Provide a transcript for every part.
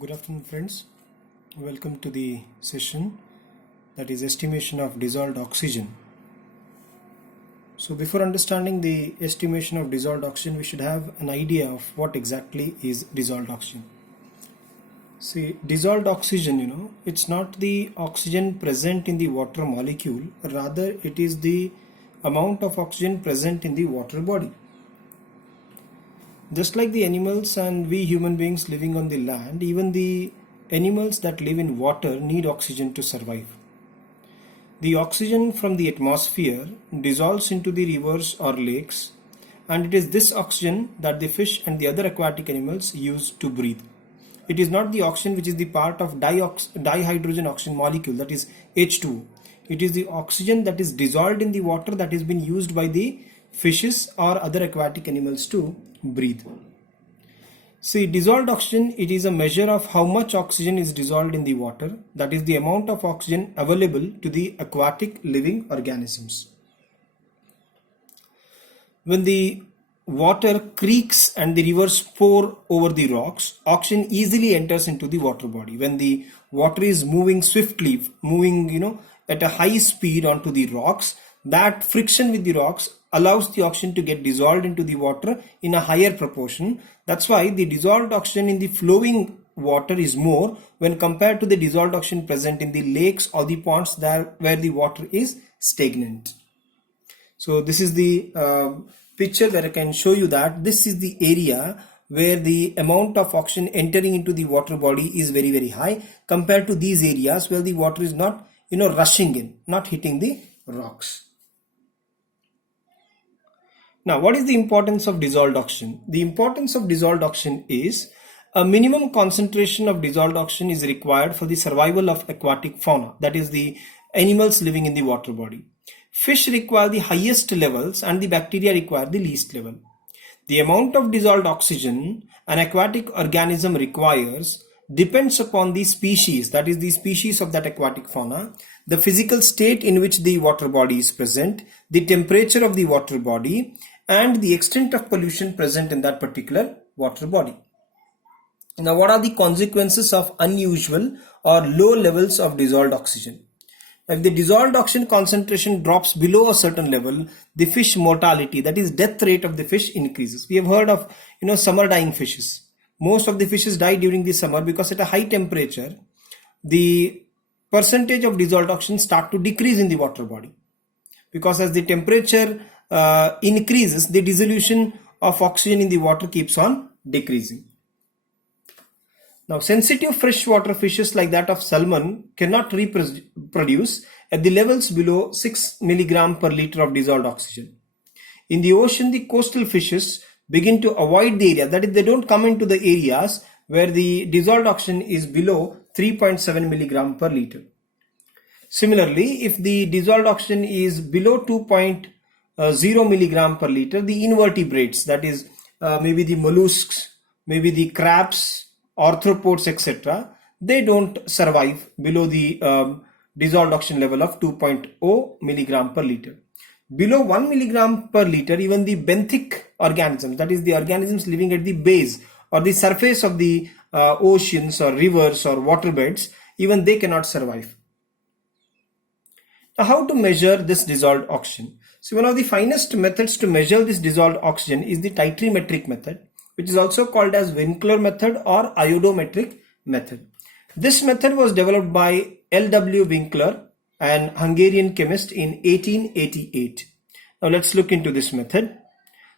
Good afternoon, friends. Welcome to the session that is estimation of dissolved oxygen. So before understanding the estimation of dissolved oxygen, we should have an idea of what exactly is dissolved oxygen. See, dissolved oxygen, it's not the oxygen present in the water molecule, rather it is the amount of oxygen present in the water body. Just like the animals and we human beings living on the land, even the animals that live in water need oxygen to survive. The oxygen from the atmosphere dissolves into the rivers or lakes, and it is this oxygen that the fish and the other aquatic animals use to breathe. It is not the oxygen which is the part of dihydrogen oxygen molecule, that is H2O. It is the oxygen that is dissolved in the water that has been used by the fishes or other aquatic animals to breathe. See, dissolved oxygen, it is a measure of how much oxygen is dissolved in the water, that is the amount of oxygen available to the aquatic living organisms. When the water creaks and the rivers pour over the rocks, oxygen easily enters into the water body. When the water is moving swiftly, at a high speed onto the rocks, that friction with the rocks allows the oxygen to get dissolved into the water in a higher proportion. That's why the dissolved oxygen in the flowing water is more when compared to the dissolved oxygen present in the lakes or the ponds where the water is stagnant. So this is the picture where I can show you that this is the area where the amount of oxygen entering into the water body is very, very high compared to these areas where the water is not, rushing in, not hitting the rocks. Now, what is the importance of dissolved oxygen? The importance of dissolved oxygen is a minimum concentration of dissolved oxygen is required for the survival of aquatic fauna, that is the animals living in the water body. Fish require the highest levels and the bacteria require the least level. The amount of dissolved oxygen an aquatic organism requires depends upon the species, that is the species of that aquatic fauna, the physical state in which the water body is present, the temperature of the water body, and the extent of pollution present in that particular water body. Now, what are the consequences of unusual or low levels of dissolved oxygen? If the dissolved oxygen concentration drops below a certain level, the fish mortality, that is death rate of the fish, increases. We have heard of, summer dying fishes. Most of the fishes die during the summer because at a high temperature, the percentage of dissolved oxygen start to decrease in the water body. Because as the temperature increases, the dissolution of oxygen in the water keeps on decreasing. Now, sensitive freshwater fishes like that of salmon cannot reproduce at the levels below 6 mg per liter of dissolved oxygen. In the ocean, the coastal fishes begin to avoid the area, that is, they don't come into the areas where the dissolved oxygen is below 3.7 mg per liter. Similarly, if the dissolved oxygen is below 2.0 mg per liter, the invertebrates, that is maybe the mollusks, maybe the crabs, arthropods, etc., they don't survive below the dissolved oxygen level of 2.0 mg per liter. Below 1 mg per liter, even the benthic organisms, that is the organisms living at the base or the surface of the oceans or rivers or water beds, even they cannot survive. Now, how to measure this dissolved oxygen? So, one of the finest methods to measure this dissolved oxygen is the titrimetric method, which is also called as Winkler method or iodometric method. This method was developed by L.W. Winkler, an Hungarian chemist, in 1888. Now, let's look into this method.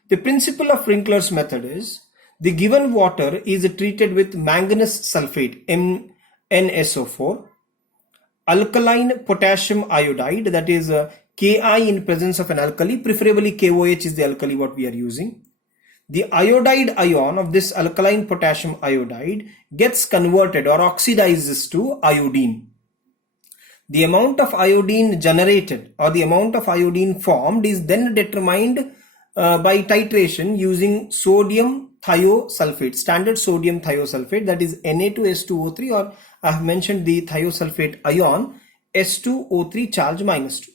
The principle of Winkler's method is the given water is treated with manganese sulfate, MnSO4, alkaline potassium iodide, that is Ki in presence of an alkali, preferably KOH is the alkali what we are using. The iodide ion of this alkaline potassium iodide gets converted or oxidizes to iodine. The amount of iodine generated or the amount of iodine formed is then determined by titration using sodium thiosulfate, standard sodium thiosulfate, that is Na2S2O3, or I have mentioned the thiosulfate ion, S2O3 charge -2.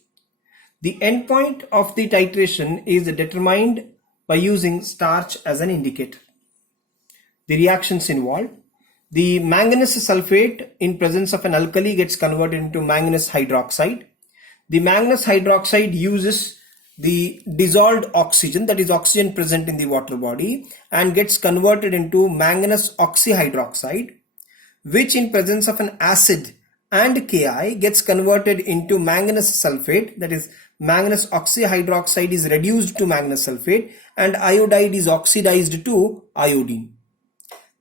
The endpoint of the titration is determined by using starch as an indicator. The reactions involved: The manganese sulfate in presence of an alkali gets converted into manganese hydroxide. The manganese hydroxide uses the dissolved oxygen, that is oxygen present in the water body, and gets converted into manganese oxyhydroxide, which in presence of an acid and Ki gets converted into manganese sulfate, that is manganese oxyhydroxide is reduced to manganese sulfate and iodide is oxidized to iodine.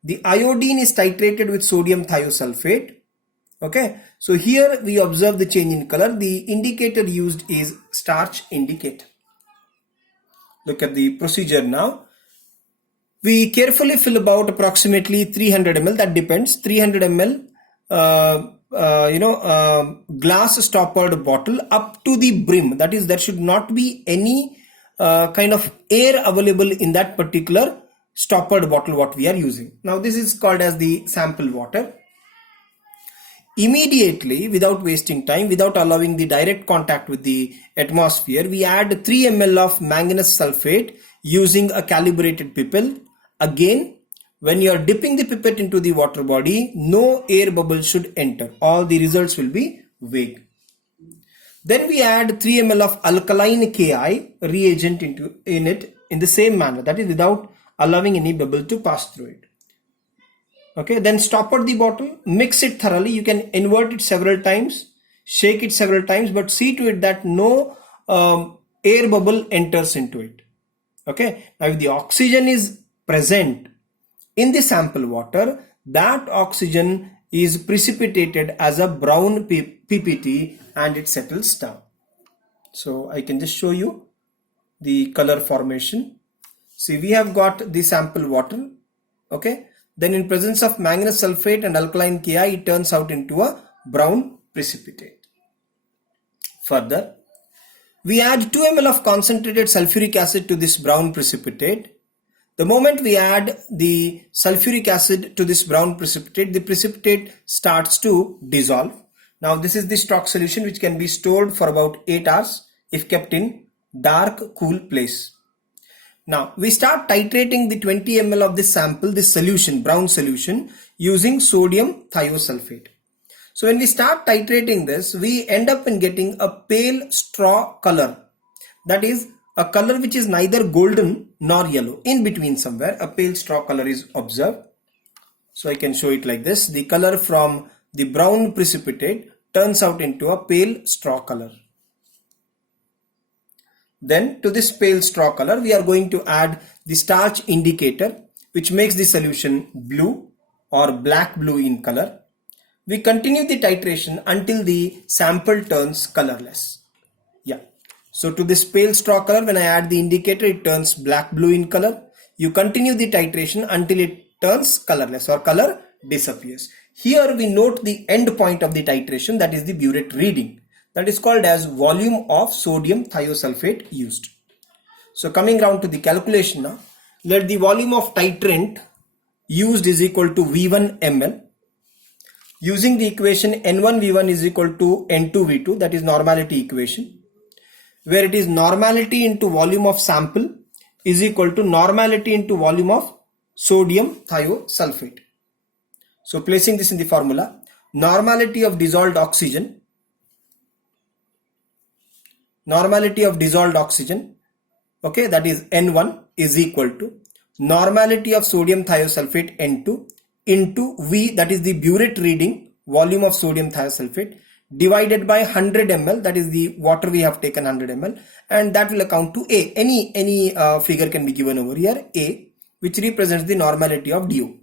The iodine is titrated with sodium thiosulfate. Okay, so here we observe the change in color. The indicator used is starch indicator. Look at the procedure now. We carefully fill about approximately 300 ml, that depends, 300 ml glass stoppered bottle up to the brim. That is, there should not be any kind of air available in that particular stoppered bottle what we are using. Now this is called as the sample water. Immediately, without wasting time, without allowing the direct contact with the atmosphere, we add 3 ml of manganese sulfate using a calibrated pipette. Again, when you are dipping the pipette into the water body, no air bubble should enter. All the results will be vague. Then we add 3 ml of alkaline Ki reagent in it in the same manner, that is without allowing any bubble to pass through it. Okay, then stopper the bottle, mix it thoroughly. You can invert it several times, shake it several times, but see to it that no air bubble enters into it. Okay, now if the oxygen is present in the sample water, that oxygen is precipitated as a brown PPT and it settles down. So I can just show you the color formation. See, we have got the sample water. Okay, then in presence of manganese sulfate and alkaline Ki, it turns out into a brown precipitate. Further, we add 2 ml of concentrated sulfuric acid to this brown precipitate. The moment we add the sulfuric acid to this brown precipitate, the precipitate starts to dissolve. Now this is the stock solution which can be stored for about 8 hours if kept in dark, cool place. Now we start titrating the 20 ml of this sample, this solution, brown solution, using sodium thiosulfate. So when we start titrating this, we end up in getting a pale straw color. That is a color which is neither golden nor yellow. In between somewhere, a pale straw color is observed. So I can show it like this. The color from the brown precipitate turns out into a pale straw color. Then to this pale straw color, we are going to add the starch indicator, which makes the solution blue or black blue in color. We continue the titration until the sample turns colorless. Yeah. So to this pale straw color, when I add the indicator, it turns black blue in color. You continue the titration until it turns colorless or color disappears. Here we note the end point of the titration, that is the burette reading. That is called as volume of sodium thiosulfate used. So coming round to the calculation now, let the volume of titrant used is equal to V1 ml. Using the equation N1 V1 is equal to N2 V2, that is normality equation, where it is normality into volume of sample is equal to normality into volume of sodium thiosulfate. So placing this in the formula, normality of dissolved oxygen, okay, that is N1 is equal to normality of sodium thiosulfate N2 into V, that is the burette reading, volume of sodium thiosulfate, divided by 100 ml, that is the water we have taken 100 ml, and that will account to A. Any figure can be given over here, A, which represents the normality of DO.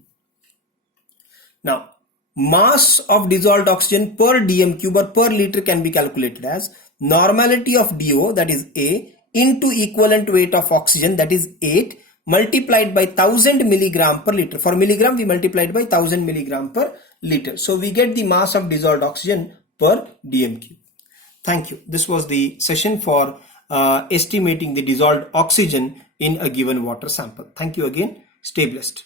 Now, mass of dissolved oxygen per dm cube or per liter can be calculated as normality of DO, that is A, into equivalent weight of oxygen, that is 8, multiplied by 1000 milligram per liter. For milligram, we multiplied by 1000 milligram per liter. So we get the mass of dissolved oxygen per dm cube. Thank you. This was the session for estimating the dissolved oxygen in a given water sample. Thank you again. Stay blessed.